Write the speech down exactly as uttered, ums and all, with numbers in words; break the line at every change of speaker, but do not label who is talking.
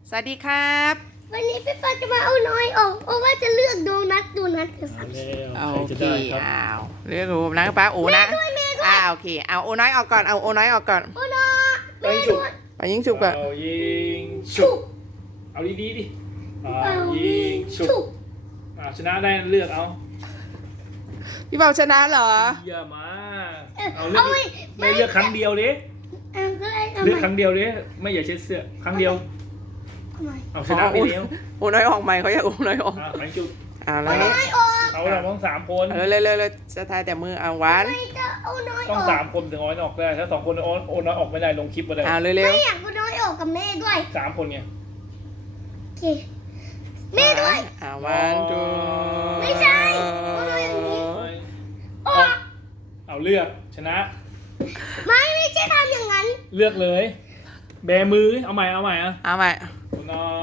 สวัสดีครับ
วันนี้พี่ปาจะมาเอาน้อยออกเพราะว่าจะเลือกโดนัทโดนัทกับสัตว์
โอ
ใครจะ
เค
ได้ครับ
อ้าวเลือกรูปนะป้าโอนะอ่าโอเคเอาโอน้อยออกก่อนเอาโอน้อยออกก่อน
โอ้น้อ
ไปฉุก
ไปยิงฉุบก่อน
เอายิงฉุ
ฉุ
ก
ก
เอาดีๆดิเอา
เอา
ยิงฉุก
ฉุก
อ่าชนะได้เลือกเอา
พี่เบาชนะเหรอ
เยี่ยมมาก
เอ่อ
เอาเลือ
เอา
ก
ไว้
ไม่เลือกครั้งเดียวดิ
เอาก็ได้เอา
เลือก
ใหม่
ครั้งเดียวดิไม่อย่าเช็ดเสื้อครั้งเดียว
เอาใหม่
เอาชนะไปแล้ว
โอน้อยออกใหม่เขาอยากโอน้อยออก
อ่าไปจุก
อ่าแล้
เอา
วนี่
น้อยออก
เอาเราต้องสามคน
เร็วเร็วเร็วเร็วจะทายแต่มือเอาหวาน
ไม่จะเอาน้อย
ต้
อ
อง
อก
สามคนถึงโอนออกได้ถ้าสองคนโอนโอนออกไม่ได้ลงคลิปมาเลย
อ่าเร็วเร็ว
ไม่อยากเอาน้อยออกกับแม่ด้วย
สามคนไง
โอเคแม่ด้วย
อ่าวันดู
ไม่ใช่เอาน้อยอย่างนี้ ออก
เอาเลือกชนะ
ไม่ไม่ใช่ทำอย่างนั้น
เลือกเลย แบมือเอาใหม่เอาใหม่อ่ะ
เอาใหม่
น้อ